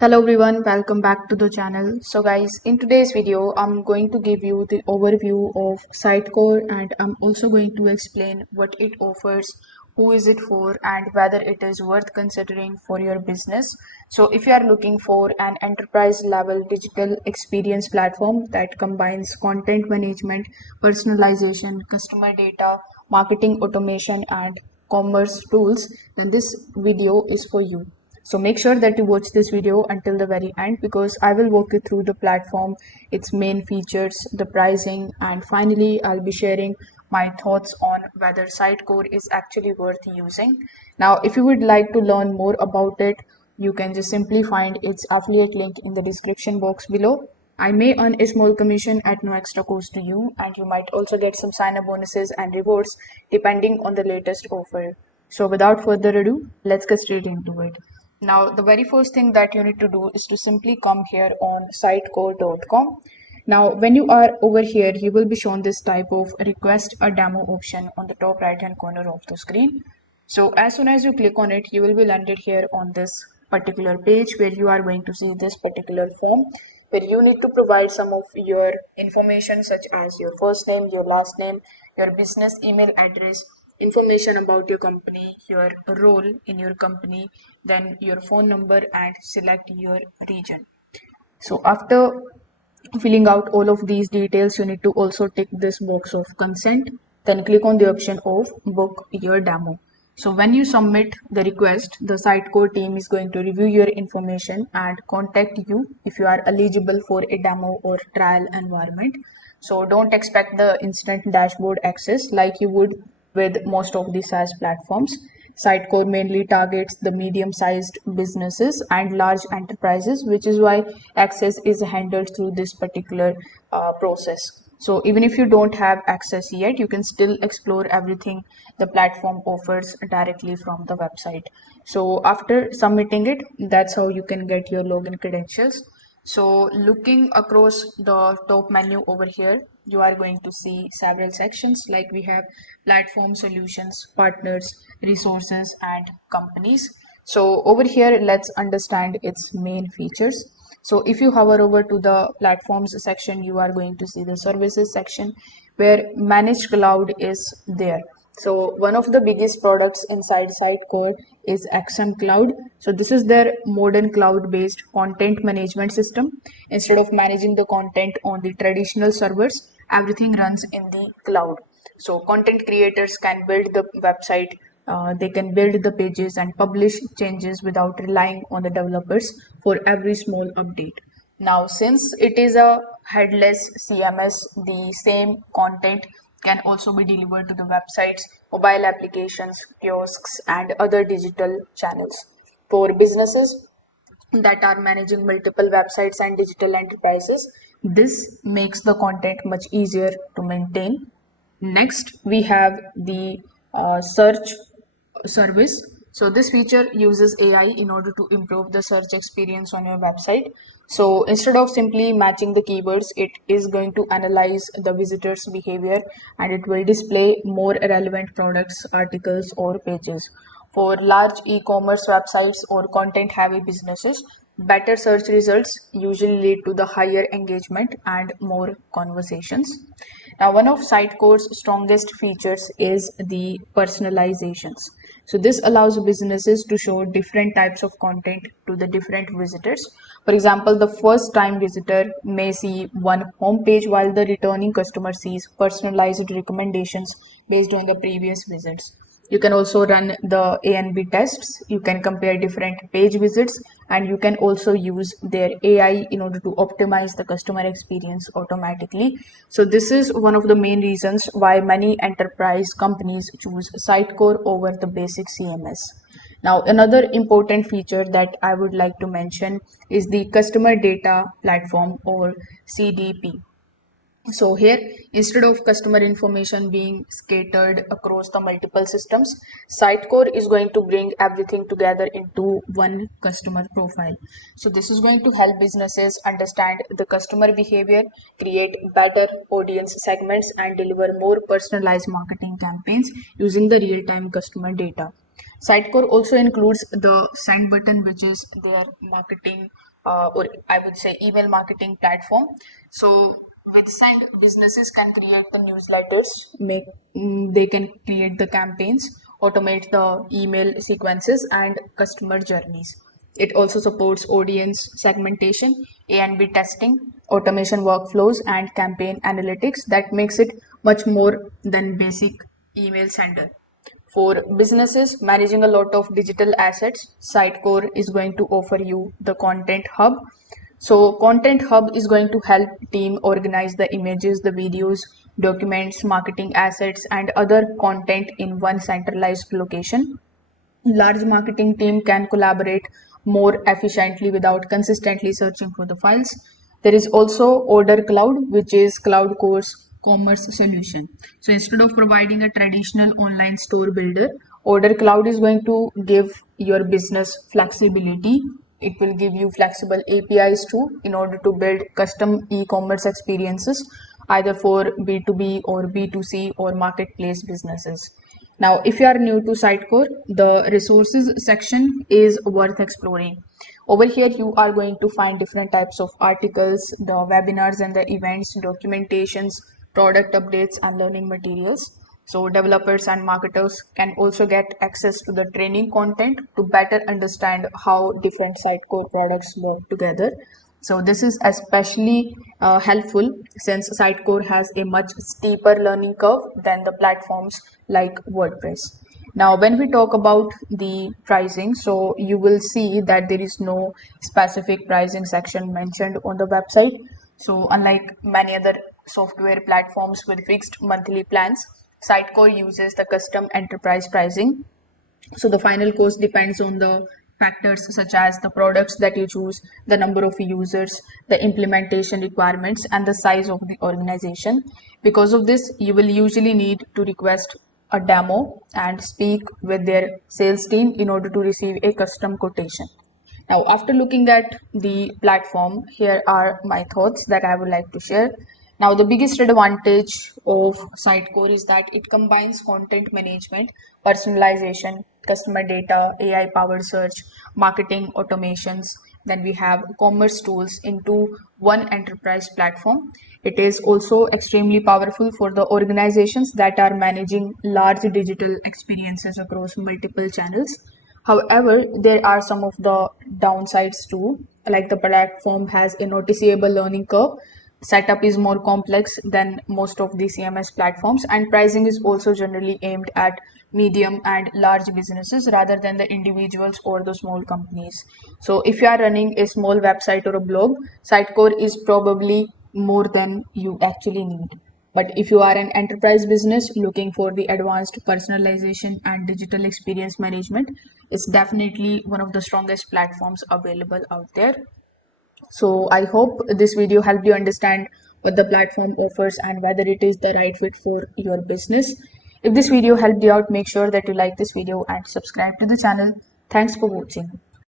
Hello everyone, welcome back to the channel. So guys, in today's video, I'm going to give you the overview of Sitecore and I'm also going to explain what it offers, who is it for and whether it is worth considering for your business. So if you are looking for an enterprise level digital experience platform that combines content management, personalization, customer data, marketing automation and commerce tools, then this video is for you. So make sure that you watch this video until the very end because I will walk you through the platform, its main features, the pricing, and finally I'll be sharing my thoughts on whether Sitecore is actually worth using. Now, if you would like to learn more about it, you can just simply find its affiliate link in the description box below. I may earn a small commission at no extra cost to you, and you might also get some sign-up bonuses and rewards depending on the latest offer. So without further ado, let's get straight into it. Now, the very first thing that you need to do is to simply come here on sitecore.com. Now, when you are over here, you will be shown this type of request a demo option on the top right hand corner of the screen. So as soon as you click on it, you will be landed here on this particular page where you are going to see this particular form where you need to provide some of your information such as your first name, your last name, your business email address, information about your company, your role in your company, then your phone number and select your region. So after filling out all of these details, you need to also tick this box of consent, then click on the option of book your demo. So when you submit the request, the Sitecore team is going to review your information and contact you if you are eligible for a demo or trial environment. So don't expect the instant dashboard access like you would with most of the SaaS platforms. Sitecore mainly targets the medium-sized businesses and large enterprises, which is why access is handled through this particular process. So even if you don't have access yet, you can still explore everything the platform offers directly from the website. So after submitting it, that's how you can get your login credentials. So looking across the top menu over here, you are going to see several sections like we have platform solutions, partners, resources, and companies. So over here, let's understand its main features. So if you hover over to the platforms section, you are going to see the services section where managed cloud is there. So one of the biggest products inside Sitecore is XM Cloud. So this is their modern cloud-based content management system. Instead of managing the content on the traditional servers, everything runs in the cloud. So content creators can build the website, they can build the pages and publish changes without relying on the developers for every small update. Now, since it is a headless CMS, the same content can also be delivered to the websites, mobile applications, kiosks, and other digital channels. For businesses that are managing multiple websites and digital enterprises, this makes the content much easier to maintain. Next, we have the search service. So this feature uses AI in order to improve the search experience on your website. So instead of simply matching the keywords, it is going to analyze the visitor's behavior and it will display more relevant products, articles, or pages. For large e-commerce websites or content-heavy businesses, better search results usually lead to the higher engagement and more conversations. Now, one of Sitecore's strongest features is the personalizations. So this allows businesses to show different types of content to the different visitors. For example, the first time visitor may see one homepage while the returning customer sees personalized recommendations based on the previous visits. You can also run the A and B tests. You can compare different page visits and you can also use their AI in order to optimize the customer experience automatically. So this is one of the main reasons why many enterprise companies choose Sitecore over the basic CMS. Now, another important feature that I would like to mention is the customer data platform or CDP. So here, instead of customer information being scattered across the multiple systems, Sitecore is going to bring everything together into one customer profile. So this is going to help businesses understand the customer behavior, create better audience segments, and deliver more personalized marketing campaigns using the real-time customer data. Sitecore also includes the send button, which is their marketing or I would say email marketing platform. So with send, businesses can create the newsletters, they can create the campaigns, automate the email sequences and customer journeys. It also supports audience segmentation, A and B testing, automation workflows, and campaign analytics that makes it much more than basic email sender. For businesses managing a lot of digital assets, Sitecore is going to offer you the Content Hub. So, Content Hub is going to help team organize the images, the videos, documents, marketing assets, and other content in one centralized location. Large marketing team can collaborate more efficiently without consistently searching for the files. There is also Order Cloud, which is Cloud Core's commerce solution. So instead of providing a traditional online store builder, Order Cloud is going to give your business flexibility. It will give you flexible APIs too in order to build custom e-commerce experiences either for B2B or B2C or marketplace businesses. Now, if you are new to Sitecore, the resources section is worth exploring. Over here, you are going to find different types of articles, the webinars and the events, documentations, product updates, and learning materials. So, developers and marketers can also get access to the training content to better understand how different Sitecore products work together. So this is especially helpful since Sitecore has a much steeper learning curve than the platforms like WordPress. Now, when we talk about the pricing, so you will see that there is no specific pricing section mentioned on the website. So unlike many other software platforms with fixed monthly plans, Sitecore uses the custom enterprise pricing. So the final cost depends on the factors such as the products that you choose, the number of users, the implementation requirements, and the size of the organization. Because of this, you will usually need to request a demo and speak with their sales team in order to receive a custom quotation. Now, after looking at the platform, here are my thoughts that I would like to share. Now, the biggest advantage of Sitecore is that it combines content management, personalization, customer data, AI powered search, marketing automations. Then we have commerce tools into one enterprise platform. It is also extremely powerful for the organizations that are managing large digital experiences across multiple channels. However, there are some of the downsides too, like the platform has a noticeable learning curve. Setup is more complex than most of the CMS platforms, and pricing is also generally aimed at medium and large businesses rather than the individuals or the small companies. So, if you are running a small website or a blog, Sitecore is probably more than you actually need. But if you are an enterprise business looking for the advanced personalization and digital experience management, it's definitely one of the strongest platforms available out there. So I hope this video helped you understand what the platform offers and whether it is the right fit for your business. If this video helped you out, make sure that you like this video and subscribe to the channel. Thanks for watching.